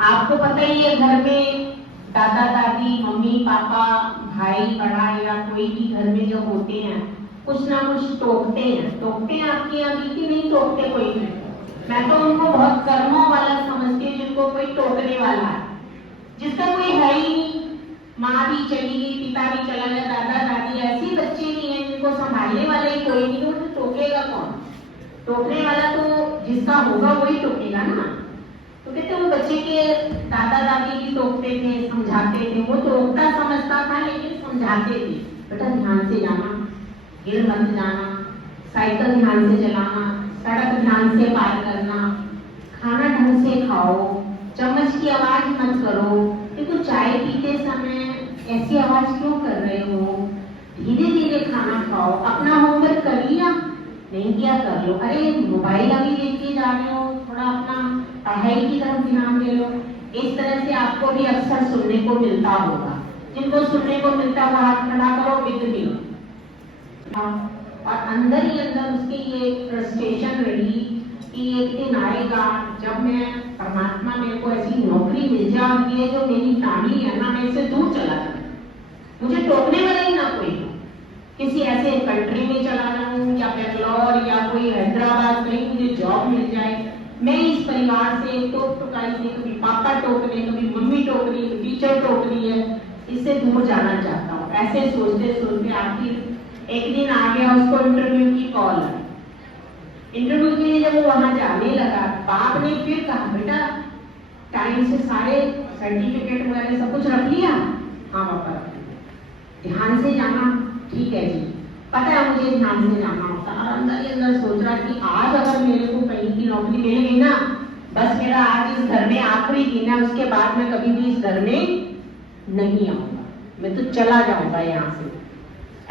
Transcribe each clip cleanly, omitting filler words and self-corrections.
आपको पता ही है घर में दादा दादी मम्मी पापा भाई बड़ा या कोई भी घर में जब होते हैं कुछ ना कुछ टोकते हैं आपके यहाँ भी कि नहीं टोकते कोई भी? मैं तो उनको बहुत कर्मों वाला समझती हूँ जिनको कोई टोकने वाला है, जिसका कोई है ही नहीं। माँ भी चली गई, पिता भी चला गया, दादा दादी, ऐसे बच्चे नहीं है जिनको संभालने वाला ही कोई नहीं, तो टोकेगा कौन? टोकने वाला तो जिसका होगा वही टोकेगा ना। तो कहते वो बच्चे के दादा दादी भी टोकते थे, समझाते थे, वो टोकता समझता था लेकिन समझाते थे, बेटा ध्यान से जाना, गिर मत जाना, साइकिल ध्यान से चलाना, सड़क ध्यान से पार करना, खाना ढंग से खाओ, चम्मच की आवाज मत करो, देखो चाय पीते समय ऐसी आवाज क्यों कर रहे हो, धीरे धीरे खाना खाओ, अपना होमवर्क कर लिया, नहीं किया कर लो, अरे मोबाइल अभी लेके जा रहे हो, थोड़ा अपना पढ़ाई की तरफ ध्यान दे लो। इस तरह से आपको भी अक्सर सुनने को मिलता होगा, जिनको सुनने को मिलता है हाथ खड़ा करो, विद मी। और अंदर ही अंदर उसकी ये फ्रस्ट्रेशन रही कि एक दिन आएगा जब मैं परमात्मा मेरे को ऐसी नौकरी मिल जाए, ये जो मेरी टाणी है ना, मैं इससे दूर चला जाऊं, मुझे टोकने वाला ही ना कोई, किसी ऐसे कंट्री में चला जाऊं या बेंगलोर या कोई हैदराबाद, कहीं मुझे जॉब मिल जाए, मैं इस परिवार से टोक टोकाई से, कभी पापा टोक रहे, कभी मम्मी टोक रही है, टीचर टोक रही है, इससे दूर जाना चाहता हूँ। ऐसे सोचते सोचते आखिर एक दिन आ गया उसको इंटरव्यू की कॉल। इंटरव्यू के लिए जब वो वहां जाने लगा, बाप ने फिर कहा बेटा टाइम से सारे सर्टिफिकेट वगैरह सब कुछ रख लिया? हाँ पापा। ध्यान से जाना? ठीक है जी, पता है मुझे ध्यान से जाना होता। और अंदर ही अंदर सोच रहा कि आज अगर मेरे को कहीं की नौकरी मिल गई ना, बस मेरा आज इस घर में आखिरी दिन है, उसके बाद मैं कभी भी इस घर में नहीं आऊंगा, मैं तो चला जाऊंगा यहाँ से।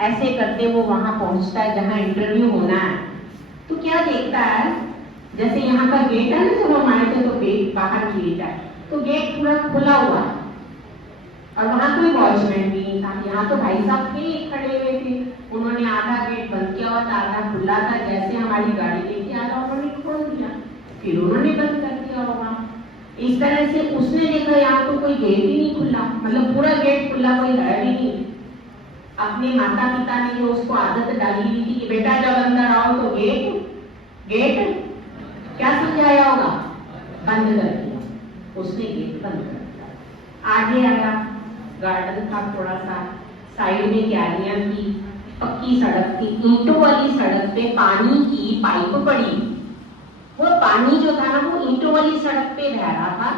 ऐसे करते वो वहां पहुंचता है जहां इंटरव्यू होना है। तो क्या देखता है, जैसे यहाँ का गेट है ना, जब हम आए थे तो गेट बाहर गेट है, तो गेट पूरा खुला हुआ है और वहां कोई वॉचमैन भी नहीं था। यहाँ तो भाई साहब थे खड़े हुए थे, उन्होंने आधा गेट बंद किया और आधा खुला था, जैसे हमारी गाड़ी लेके आ रहा उन्होंने खोल दिया, फिर उन्होंने बंद कर दिया होगा। इस तरह से उसने देखा यहाँ तो कोई गेट ही नहीं खुला, मतलब पूरा गेट खुला, कोई है भी नहीं। अपने माता पिता ने जो उसको आदत डाली हुई थी कि बेटा जब अंदर आओ तो गेट क्या समझाया होगा, बंद कर दिया, उसने गेट बंद कर दिया। आगे आया, गार्डन था थोड़ा सा, साइड में क्यारियां थी, पक्की सड़क थी, ईंटों वाली सड़क पे पानी की पाइप पड़ी। वो पानी जो था ना वो ईंटों वाली सड़क पे बह रहा था,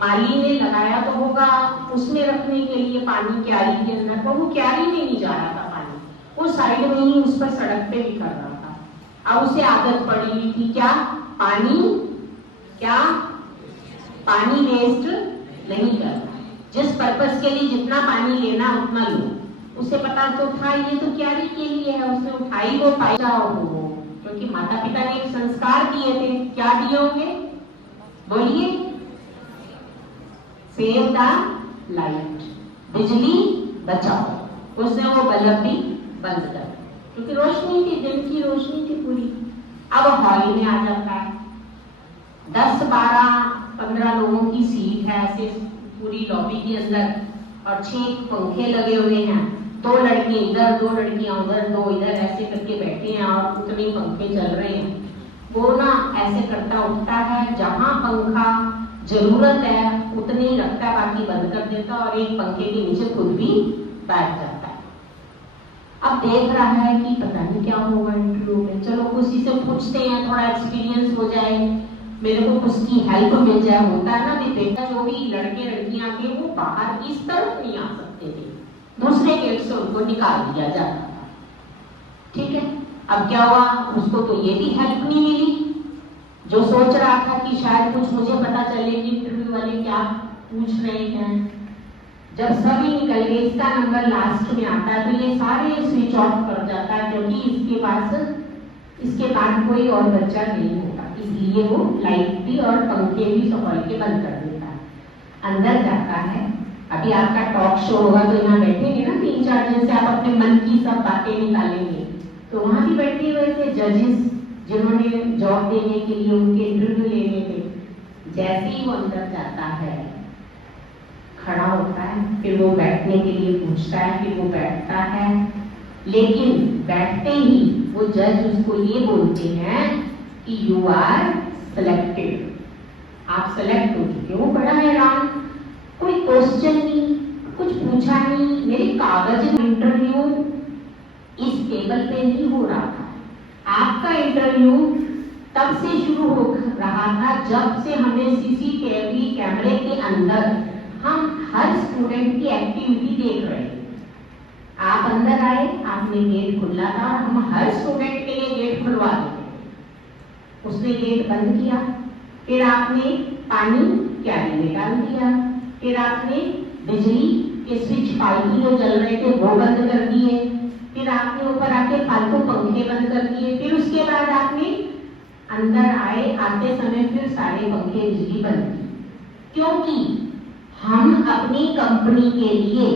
माली ने लगाया तो होगा उसमें रखने के लिए पानी क्यारी के अंदर, पर वो क्यारी में नहीं जा रहा था पानी, वो साइड में ही उस पर सड़क पे बिखर रहा था। अब उसे आदत पड़ी हुई थी क्या, पानी वेस्ट नहीं करना, जिस पर्पस के लिए जितना पानी लेना उतना लो। उसे पता तो था ये तो क्यारी के लिए है, उसने उठाई वो पाइप हो, क्योंकि माता पिता ने एक संस्कार दिए थे, क्या दिए होंगे बोलिए, सेव द लाइट, बिजली बचाओ। उसने वो बल्ब भी बंद कर, क्योंकि रोशनी थी, दिन की रोशनी थी पूरी। अब हॉल में आ जाता है, 10, 12, 15 लोगों की सीट है ऐसे पूरी लॉबी के अंदर, और 6 पंखे लगे हुए हैं, 2 लड़के इधर, 2 लड़कियां उधर, 2 इधर, ऐसे करके बैठे हैं और उतने पंखे चल रहे हैं। वो ना ऐसे करता उठता है, जहां पंखा जरूरत है उतने ही रखता है, बाकी बंद कर देता और एक पंखे के नीचे खुद भी बैठ जाता है। अब देख रहा है कि पता नहीं क्या होगा इंटरव्यू में, चलो किसी से पूछते हैं, थोड़ा एक्सपीरियंस हो जाए, मेरे को उसकी हेल्प मिल जाए। होता है ना भी बेटा, जो भी लड़के लड़कियां थे वो बाहर इस तरफ नहीं आ सकते थे, दूसरे गेट से उनको निकाल दिया जाता था, ठीक है। अब क्या हुआ, उसको तो ये भी हेल्प नहीं मिली, जो सोच रहा था कि शायद कुछ मुझे पता चले कि इंटरव्यू वाले क्या पूछ रहे हैं। जब सभी निकल गए, इसका नंबर लास्ट में आता है, तो ये सारे स्विच ऑफ कर जाता है, क्योंकि इसके पास इसके बाद कोई और बच्चा नहीं होता, इसलिए वो लाइट भी और पंखे भी हॉल के बंद कर देता है। अंदर जाता है, अभी आपका टॉक शो होगा तो यहाँ बैठेंगे ना 3-4 जन से आप अपने मन की सब बातें निकालेंगे, तो वहां भी बैठे हुए थे जजेस जिन्होंने जॉब देने के लिए उनके इंटरव्यू लेने थे। जैसे ही ही वो अंदर जाता है, खड़ा होता है, फिर वो बैठने के लिए पूछता है, फिर वो बैठता है, लेकिन बैठते ही वो जज उसको ये बोलते हैं कि यू आर सेलेक्टेड, आप सेलेक्ट हो चुके हो। बड़ा हैरान, कोई क्वेश्चन नहीं, कुछ पूछा नहीं, मेरे कागज इंटरव्यू इस टेबल पे नहीं हो रहा था। आपका इंटरव्यू तब से शुरू हो रहा था जब से हमें सीसीटीवी कैमरे के अंदर हम हर स्टूडेंट की एक्टिविटी देख रहे हैं। आप अंदर आए, आपने गेट खुला था, हम हर स्टूडेंट के लिए गेट खुलवा देते। उसने गेट बंद किया, फिर आपने पानी क्यारी में डाल दिया, फिर आपने बिजली के स्विच फालतू जो जल रहे थे वो बंद कर दिए, फिर आपने ऊपर आके फालतू पंखे बंद कर दिए, फिर उसके बाद आपने अंदर आए, आते समय फिर सारे पंखे बिजली बंद की। क्योंकि हम अपनी कंपनी के लिए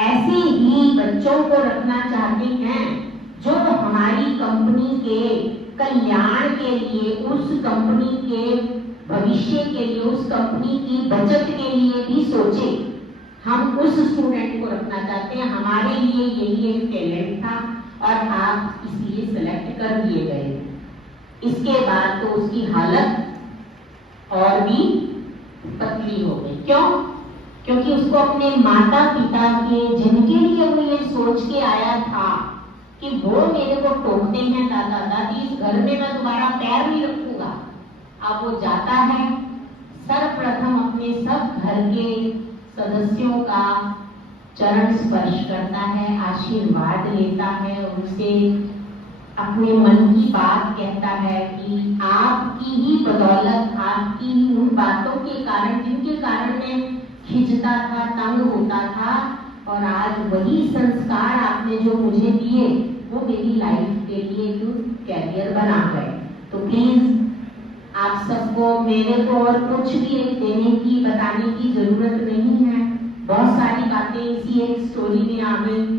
ऐसे ही बच्चों को रखना चाहते हैं जो हमारी कंपनी के कल्याण के लिए, उस कंपनी के भविष्य के लिए, उस कंपनी की बचत के लिए भी सोचे। हम उस स्टूडेंट को रखना चाहते हैं, हमारे लिए यही एक टैलेंट था और आप इसलिए सेलेक्ट कर दिए गए। इसके बाद तो उसकी हालत और भी पतली हो गई। क्यों? क्योंकि उसको अपने माता पिता के, जिनके लिए वो ये सोच के आया था कि वो मेरे को टोकते हैं दादा दादी, इस घर में मैं दोबारा पैर नहीं रखूंगा। अब वो जाता है, सर्वप्रथम अपने सब घर के सदस्यों का चरण स्पर्श करता है, आशीर्वाद लेता है, उनसे अपने मन की बात कहता है कि आपकी ही बदौलत, आपकी ही उन बातों के कारण जिनके कारण मैं खिंचता था, तंग होता था, और आज वही संस्कार आपने जो मुझे दिए वो मेरी लाइफ के लिए एक कैरियर बना गए। तो प्लीज आप सबको, मेरे को और कुछ भी देने की, बताने की जरूरत नहीं है। बहुत सारी बातें इसी एक स्टोरी में आ गई।